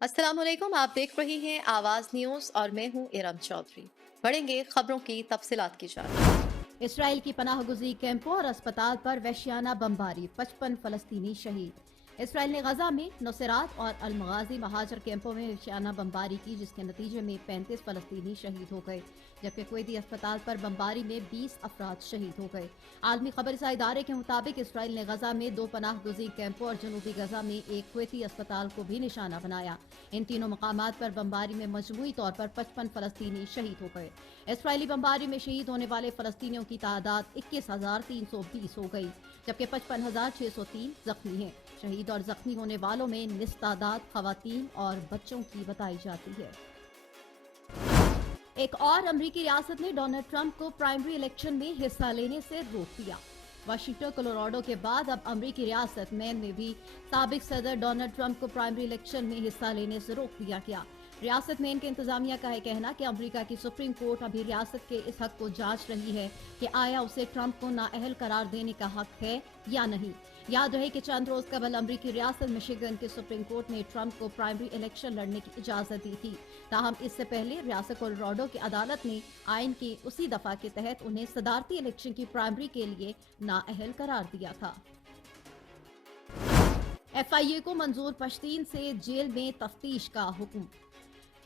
अस्सलाम वालेकुम। आप देख रही हैं आवाज़ न्यूज़ और मैं हूं इरम चौधरी। बढ़ेंगे खबरों की तफसीलात की जानब। इसराइल की पनाहगुज़ी कैंपों और अस्पताल पर वहशियाना बमबारी, 55 फलस्तीनी शहीद। इसराइल ने गजा में नुसैरात और अल-मगाज़ी महाजर कैंपों में वहशियाना बमबारी की, जिसके नतीजे में 35 फलस्तीनी शहीद हो गए, जबकि कुवैती अस्पताल पर बमबारी में 20 अफराद शहीद हो गए। आलमी खबरसा इदारे के मुताबिक इसराइल ने गजा में 2 पनाहगुज़ी कैंपों और जनूबी गजा में एक कुवैती अस्पताल को भी निशाना बनाया। इन तीनों मकामात पर बमबारी में मजमूई तौर पर 55 फलस्तीनी शहीद हो गए। इसराइली बमबारी में शहीद होने वाले फलस्तीनियों की तादाद 21,320 हो गई, जबकि 55,603 जख्मी हैं। शहीद और जख्मी होने वालों में निस्तादाद खवातीन और बच्चों की बताई जाती है। एक और अमरीकी रियासत ने डोनाल्ड ट्रंप को प्राइमरी इलेक्शन में हिस्सा लेने से रोक दिया। वाशिंगटन कोलोराडो के बाद अब अमरीकी रियासत मैन में भी साबिक सदर डोनाल्ड ट्रंप को प्राइमरी इलेक्शन में हिस्सा लेने से रोक दिया गया। रियासत मेन के इंतजामिया का है कहना कि अमेरिका की सुप्रीम कोर्ट अभी रियासत के इस हक को जांच रही है कि आया उसे ट्रंप को नाअहल करार देने का हक है या नहीं। याद रहे कि चंद रोज कबल अमरीकी रियासत मिशिगन के सुप्रीम कोर्ट ने ट्रंप को प्राइमरी इलेक्शन लड़ने की इजाजत दी थी। ताहम इससे पहले रियासत कोलोराडो की अदालत ने आइन की उसी दफा के तहत उन्हें सदारती इलेक्शन की प्राइमरी के लिए नाअहल करार दिया था। FIA को मंजूर पश्तीन से जेल में तफ्तीश का हुक्म।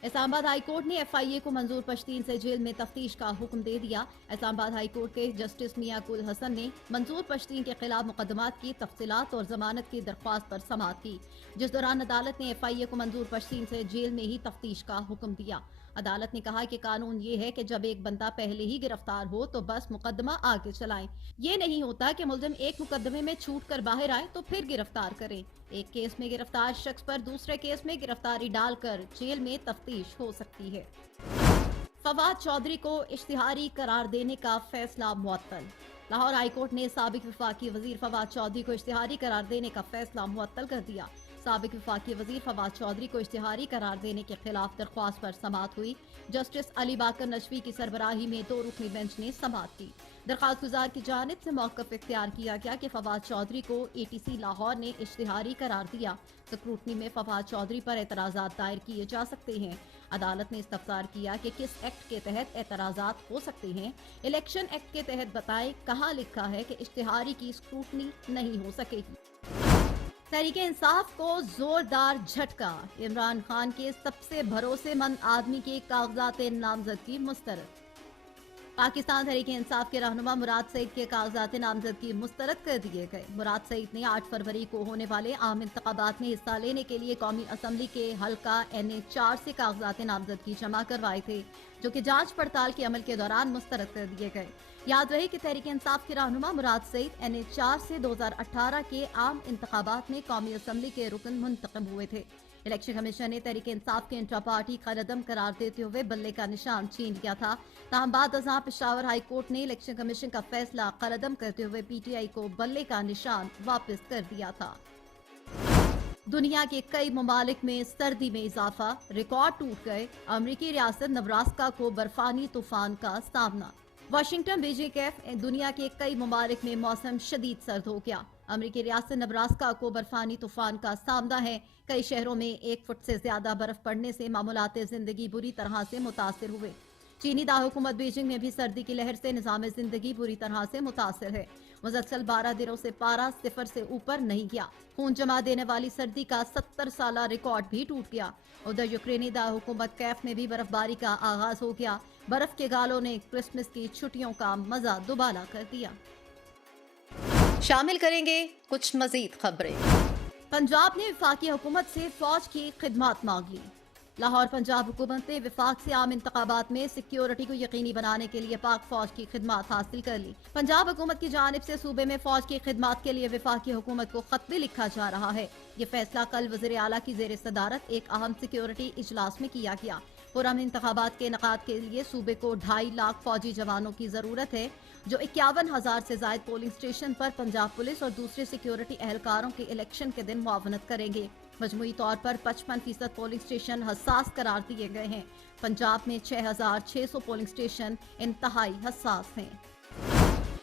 इस्लामाबाद हाई कोर्ट ने FIA को मंजूर पश्तीन से जेल में तफ्तीश का हुक्म दे दिया। इस्लामाबाद हाई कोर्ट के जस्टिस मियां कुल हसन ने मंजूर पश्तीन के खिलाफ मुकदमात की तफसीलात और जमानत की दरख्वास्त पर समाअत की, जिस दौरान अदालत ने FIA को मंजूर पश्तीन से जेल में ही तफ्तीश का हुक्म दिया। अदालत ने कहा कि कानून ये है कि जब एक बंदा पहले ही गिरफ्तार हो तो बस मुकदमा आगे चलाएं। ये नहीं होता कि मुलजिम एक मुकदमे में छूट कर बाहर आए तो फिर गिरफ्तार करें। एक केस में गिरफ्तार शख्स पर दूसरे केस में गिरफ्तारी डालकर जेल में तफ्तीश हो सकती है। फवाद चौधरी को इश्तिहारी करार देने का फैसला मुअत्तल। लाहौर हाईकोर्ट ने साबिक वफाकी वजीर फवाद चौधरी को इश्तिहारी करार देने का फैसला मुअत्तल कर दिया। साबिक वफाकी वजीर फवाद चौधरी को इश्तिहारी करार देने के खिलाफ दरख्वास्त पर समाअत हुई। जस्टिस अली बाकर नशवी की सरबराही में 2 रुकनी बेंच ने समाअत की। दरख्वास्त गुजार की जानिब से मौक़िफ़ इख्तियार किया गया कि फवाद चौधरी को ATC लाहौर ने इश्तिहारी करार दिया। स्क्रूटनी में फवाद चौधरी पर एतराज़ात दायर किए जा सकते हैं। अदालत ने इस्तफसार किया कि किस एक्ट के तहत एतराज़ात हो सकते हैं। इलेक्शन एक्ट के तहत बताएं कहाँ लिखा है कि इश्तिहारी की स्क्रूटनी नहीं हो सकेगी। तहरीके इंसाफ को जोरदार झटका। इमरान खान के सबसे भरोसेमंद आदमी के कागजात नामजदगी मुस्तरद। पाकिस्तान तहरीके इंसाफ के रहनुमा मुराद सईद के कागजात नामजदगी मुस्तरद कर दिए गए। मुराद सईद ने 8 फरवरी को होने वाले आम इंतखाबात में हिस्सा लेने के लिए कौमी असम्बली के हल्का NA4 से कागजात नामजदगी जमा करवाए थे, जो कि जांच पड़ताल के अमल के दौरान मुस्तरद कर दिए गए। याद रहे कि तहरीक इंसाफ के रहनुमा मुराद सईद NA4 से 2018 के आम इंतखाबात में कौमी असम्बली के रुकन मुंतखब हुए थे। इलेक्शन कमीशन ने तहरीक इंसाफ के इंट्रा पार्टी कदम करार देते हुए बल्ले का निशान छीन लिया था। ताहम बाद अज़ां पेशावर हाई कोर्ट ने इलेक्शन कमीशन का फैसला कदम करते हुए PTI को बल्ले का निशान वापस कर दिया था। दुनिया के कई ममालिक में सर्दी में इजाफा, रिकॉर्ड टूट गए। अमरीकी रियासत नब्रास्का को बर्फानी तूफान का सामना। वाशिंगटन बीजिंग कैफ दुनिया के कई ममालिक में मौसम शदीद सर्द हो गया। अमरीकी रियासत नब्रास्का को बर्फानी तूफान का सामना है। कई शहरों में 1 फुट से ज्यादा बर्फ पड़ने से मामूलात जिंदगी बुरी तरह से मुतासिर हुए। चीनी दारकूमत बीजिंग में भी सर्दी की लहर से निजाम जिंदगी बुरी तरह से मुतासिर है। मुसलसल 12 दिनों से पारा 0 से ऊपर नहीं गया। खून जमा देने वाली सर्दी का 70 साला रिकॉर्ड भी टूट गया। उधर यूक्रेनी दारकूमत कैफ में भी बर्फबारी का आगाज हो गया। बर्फ के गालों ने क्रिसमस की छुट्टियों का मजा दुबाला कर दिया। शामिल करेंगे कुछ मजीद खबरें। पंजाब ने वफाकी हुकूमत से फौज की खिदमत मांग ली। लाहौर पंजाब हुकूमत ने वफाक से आम इंतखाबात में सिक्योरिटी को यकीनी बनाने के लिए पाक फौज की खिदमत हासिल कर ली। पंजाब हुकूमत की जानिब से सूबे में फौज की खिदमत के लिए वफाकी हुकूमत को खत भी लिखा जा रहा है। ये फैसला कल वज़ीर आला की ज़ेर सदारत एक अहम सिक्योरिटी इजलास में किया गया। पुरअमन इंतखाबात के इनेकाद के लिए सूबे को 2.5 लाख फौजी जवानों की जरूरत है, जो 51,000 से ज्यादा पोलिंग स्टेशन पर पंजाब पुलिस और दूसरे सिक्योरिटी एहलकारों के इलेक्शन के दिन मुआवनत करेंगे। मजमूई तौर पर 55% पोलिंग स्टेशन हसास करार दिए गए हैं। पंजाब में 6,600 पोलिंग स्टेशन इंतहाई हसास हैं।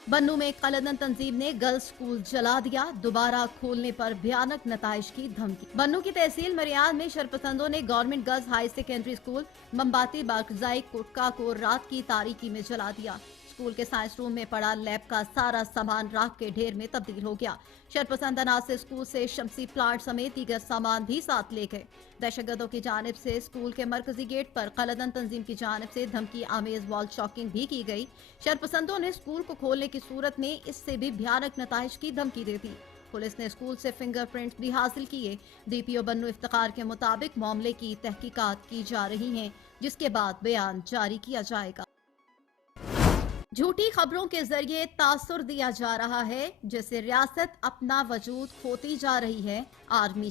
बन्नू में कलदन तंजीम ने गर्ल्स स्कूल जला दिया, दोबारा खोलने पर भयानक नताइज की धमकी। बन्नू की तहसील मरियान में शरपसंदों ने government girls high secondary school Mombati Baghzai Kotka को रात की तारीकी में जला दिया। स्कूल के साइंस रूम में पड़ा लैब का सारा सामान राख के ढेर में तब्दील हो गया। शरपसंद अनाज से स्कूल से शमसी प्लांट समेत दीगर सामान भी साथ ले गए। दहशतगर्दों की जानिब से स्कूल के मरकजी गेट पर कलदन तंजीम की जानिब से धमकी आमेज वॉल चॉकिंग भी की गई। शरपसंदों ने स्कूल को खोलने की सूरत में इससे भी भयानक नताइज की धमकी दे दी। पुलिस ने स्कूल से फिंगरप्रिंट्स भी हासिल किए। डीपीओ बन्नू इफ्तिखार के मुताबिक मामले की तहकीकात की जा रही हैं, जिसके बाद बयान जारी किया जाएगा। झूठी खबरों के जरिए तासुर दिया जा रहा है, जैसे रियासत अपना वजूद खोती जा रही है। Army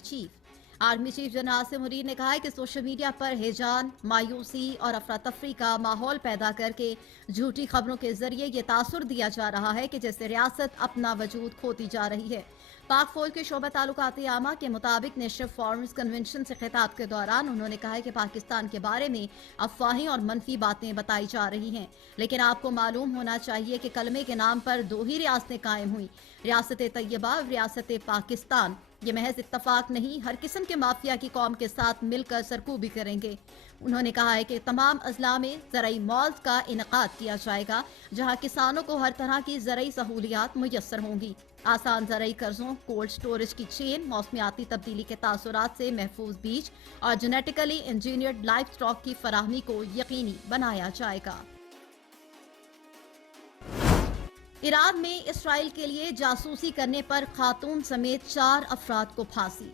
chief general Asim Munir ने कहा है कि सोशल मीडिया पर हिजान, मायूसी और अफरा तफरी का माहौल पैदा करके झूठी खबरों के जरिए ये तासुर दिया जा रहा है कि जैसे रियासत अपना वजूद खोती जा रही है। पाक फौज के शोबा ताल्लुकात आमा के मुताबिक नेशनल फॉरेन कन्वेंशन से खिताब के दौरान उन्होंने कहा है कि पाकिस्तान के बारे में अफवाहें और मनफी बातें बताई जा रही हैं, लेकिन आपको मालूम होना चाहिए कि कलमे के नाम पर दो ही रियासतें कायम हुई, रियासत तैयबा और रियासत पाकिस्तान। ये महज इत्तफाक नहीं, हर किस्म के माफिया की कौम के साथ मिलकर सरकूबी करेंगे। उन्होंने कहा है कि तमाम अजला में ज़राई मॉल्स का इनकाद किया जाएगा, जहाँ किसानों को हर तरह की ज़राई सहूलियात मुयस्सर होंगी। आसान ज़राई कर्जों, कोल्ड स्टोरेज की चेन, मौसमियाती तब्दीली के तासुरात से महफूज बीज और जेनेटिकली इंजीनियर्ड लाइफ स्टॉक की फराहमी को यकीनी बनाया जाएगा। ईरान में इसराइल के लिए जासूसी करने पर खातून समेत 4 अफराद को फांसी।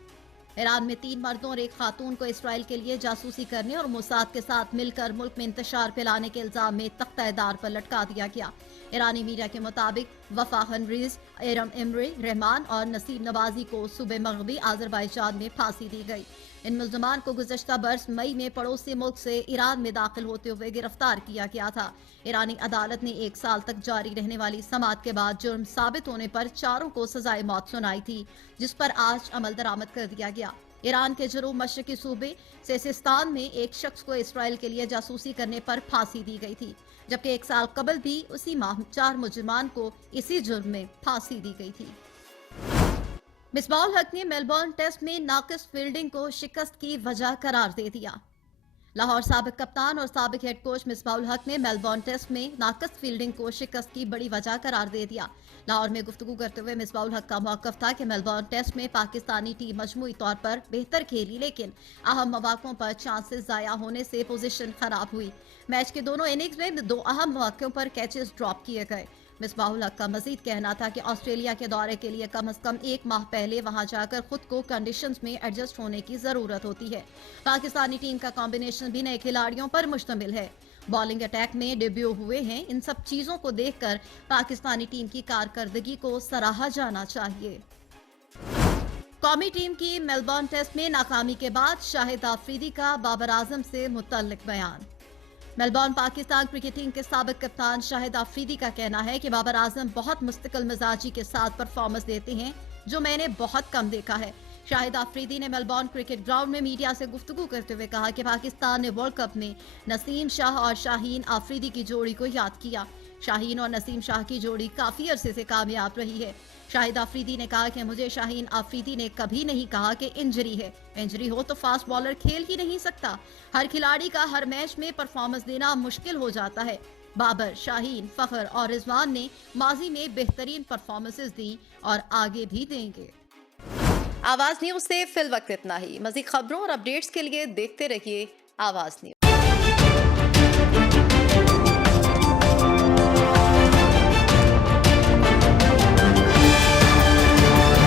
ईरान में 3 मर्दों और 1 खातून को इसराइल के लिए जासूसी करने और मोसाद के साथ मिलकर मुल्क में इंतशार फैलाने के इल्जाम में तख्ता-ए-दार पर लटका दिया गया। ईरानी मीडिया के मुताबिक वफा हनरीज, एरम इमरे रहमान और नसीब नवाजी को सूबे मगरबी आज़रबाईजान में फांसी दी गई। इन मुल्ज़मान को गुज़श्ता बरस मई में पड़ोसी मुल्क से ईरान में दाखिल होते हुए गिरफ्तार किया गया था। ईरानी अदालत ने 1 साल तक जारी रहने वाली समाअत के बाद जुर्म साबित होने पर 4 को सजाए मौत सुनाई थी, जिस पर आज अमल दरामद कर दिया गया। ईरान के जनूब मशरकी सूबे सिस्तान में एक शख्स को इसराइल के लिए जासूसी करने पर फांसी दी गई थी, जबकि 1 साल कबल भी उसी माह 4 मुजरिमान को इसी जुर्म में फांसी दी गई थी। मिसबाहुल हक ने मेलबर्न टेस्ट में नाकिस फील्डिंग को शिकस्त की वजह करार दे दिया। लाहौर साबिक कप्तान और साबिक हेड कोच मिसबाहुल हक ने मेलबर्न टेस्ट में नाकिस फील्डिंग को शिकस्त की बड़ी वजह करार दे दिया। लाहौर में गुफ्तगू करते हुए मिसबाहुल हक का मौक़िफ़ था कि मेलबर्न टेस्ट में पाकिस्तानी टीम मजमूई तौर पर बेहतर खेली, लेकिन अहम मौक़ों पर चांसेस ज़ाया होने से पोजीशन खराब हुई। मैच के दोनों इनिंग्स में 2 अहम मौक़ों पर कैचेस ड्रॉप किए गए। मिसबाहुल हक का मजीद कहना था कि ऑस्ट्रेलिया के दौरे के लिए कम से कम 1 माह पहले वहां जाकर खुद को कंडीशंस में एडजस्ट होने की जरूरत होती है। पाकिस्तानी टीम का कॉम्बिनेशन भी नए खिलाड़ियों पर मुश्तमिल है, बॉलिंग अटैक में डेब्यू हुए हैं। इन सब चीजों को देखकर पाकिस्तानी टीम की कारकर्दगी को सराहा जाना चाहिए। कौमी टीम की मेलबर्न टेस्ट में नाकामी के बाद शाहिद आफरीदी का बाबर आजम से मुतल्लिक बयान। मेलबर्न पाकिस्तान क्रिकेट टीम के साबिक कप्तान शाहिद आफरीदी का कहना है कि बाबर आजम बहुत मुस्तकिल मिजाजी के साथ परफॉर्मेंस देते हैं, जो मैंने बहुत कम देखा है। शाहिद आफरीदी ने मेलबर्न क्रिकेट ग्राउंड में मीडिया से गुफ्तगू करते हुए कहा कि पाकिस्तान ने वर्ल्ड कप में नसीम शाह और शाहीन आफरीदी की जोड़ी को याद किया। शाहीन और नसीम शाह की जोड़ी काफी अरसे से कामयाब रही है। शाहिद आफरीदी ने कहा कि मुझे शाहीन आफरीदी ने कभी नहीं कहा कि इंजरी है, इंजरी हो तो फास्ट बॉलर खेल ही नहीं सकता। हर खिलाड़ी का हर मैच में परफॉर्मेंस देना मुश्किल हो जाता है। बाबर, शाहीन, फखर और रिजवान ने माजी में बेहतरीन परफॉर्मेंसेस दी और आगे भी देंगे। आवाज न्यूज से फिल वक्त इतना ही। मज़ीद खबरों और अपडेट्स के लिए देखते रहिए आवाज न्यूज।